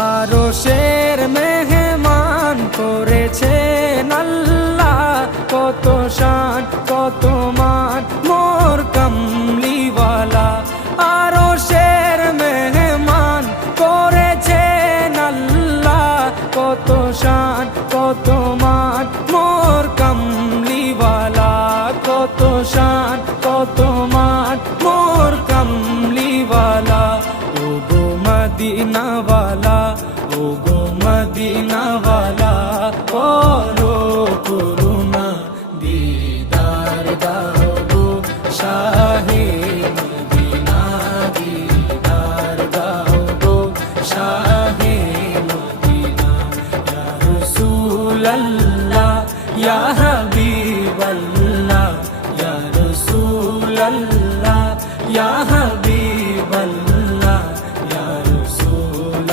আরশের মেহমান করেছেন আল্লাহ, কত শান কত মান মোর কামলিওয়ালা। আরশের মেহমান করেছেন আল্লাহ, কত শান কত মান মোর কামলিওয়ালা, কত শান কত মান মোর কামলিওয়ালা। ও গো মদিনাওয়ালা, ও গো মদিনাওয়ালা, করো